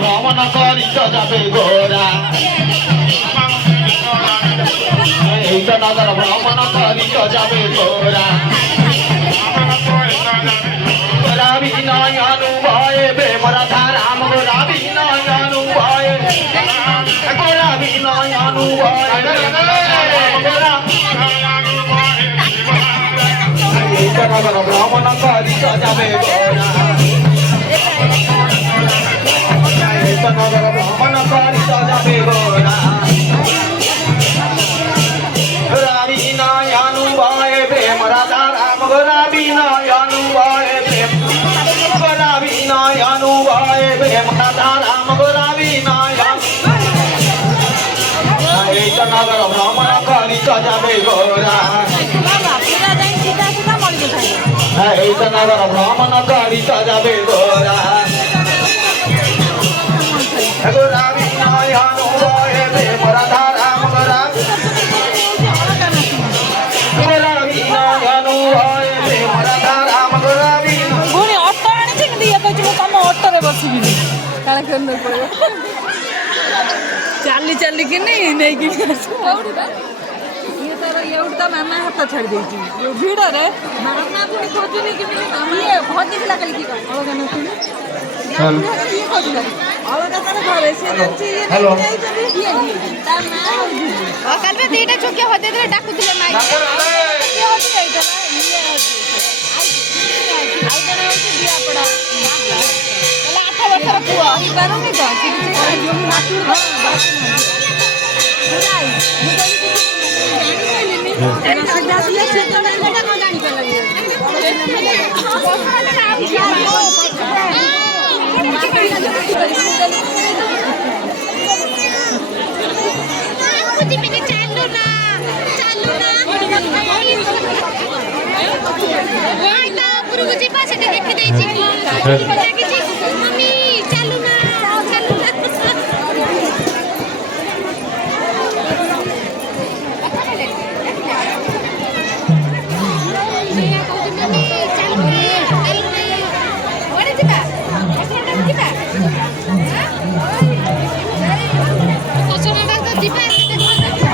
ভ্রমণ করিত যাবে গোরা এই তো নগর ভ্রমণ করিত যাবে গোরা রাবি নয়নু ভয়ে প্রেমরা ধারাম রাবি নয়নু ভয়ে রাবি নয়নু ভয়ে এই তো নগর ভ্রমণ করিত যাবে গোরা নগর ভ্রমণ করিত যাবে গোরা রাবি নয়নু ভয়ে প্রেম রাধা রাম রাবি নয়নু ভয়ে প্রেম রাবি নয়নু ভয়ে প্রেম রাধা রাম রাবি নয়ন এই তো নগর ভ্রমণ করিত যাবে গোরা এই তো নগর ভ্রমণ করিত যাবে গোরা রাবি নয়নু ভয়ে প্রেম রাধা রাম রাবি নয়নু ভয়ে প্রেম রাধা রাম রাবি ভুনি অটো আনিছে কিন্তু ইয়ে কইছি ମୁଁ ତମ ଅଟୋରେ ବସିବିନି କାଳେ କେନ ପଡିବ ଚାଲି ଚାଲିକି ନେଇକି ଇଏ ତାର ଏଉଠି ତା ମାମା ହାତ ଛାଡ଼ି ଦେଇଛି ଭିଡ଼ରେ ମାମା ପୁଣି ଖୋଜୁନି କେମିତି ଇଏ ଭଜିଥିଲା କାଲି କି ଅଲଗା ନଥିଲି କିଏ ଖୋଜିଲା ଅଲଗା ତାର ଘରେ ସେ ଯାଉଛି ତା ମା କାଲି ଦିଟା ଛୋକିଆ ହଜେଇଥିଲେ ଡାକୁଥିଲେ ମାଇ କିଏ ହଜି ଯାଇଥିଲା ଇଏ ଆଉ ଜଣେ ହଉଛି ଦିଆପଡ଼ା ହେଲେ 8 ବର୍ଷର ପୁଅ ପାରୁନି ତ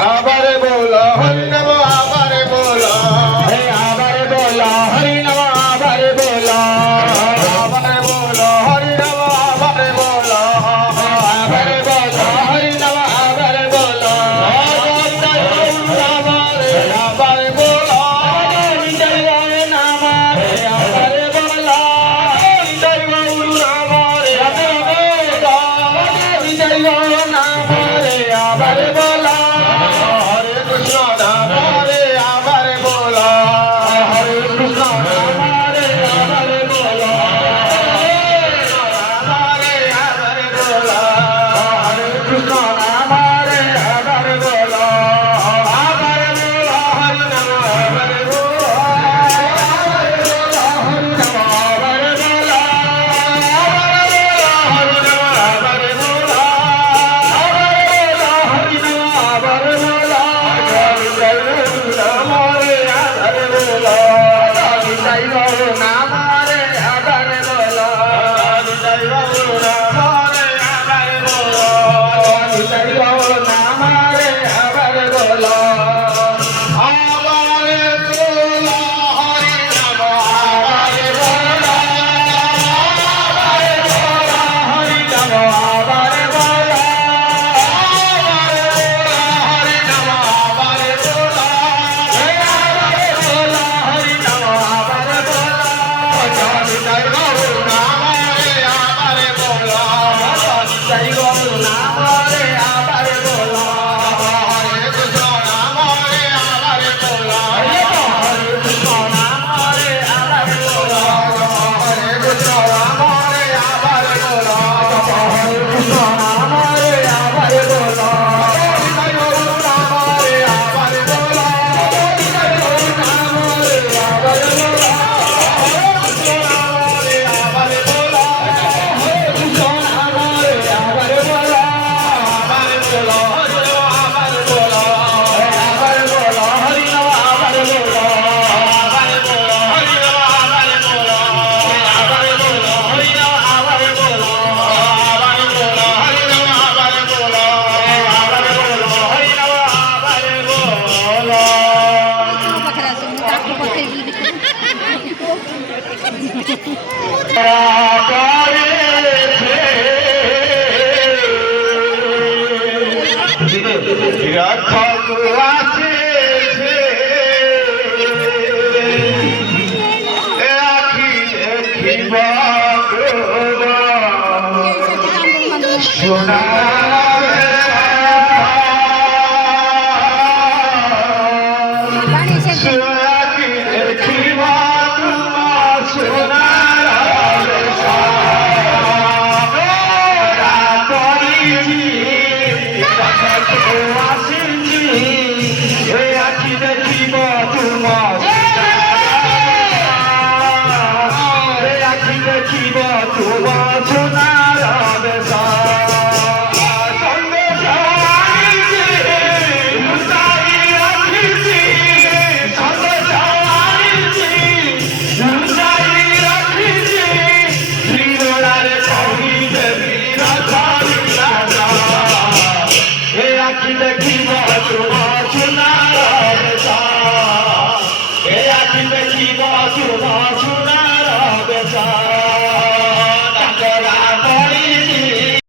आबारे बोलो हरि नम आबारे बोलो हे आबारे बोलो हरि नम आबारे बोलो Sonar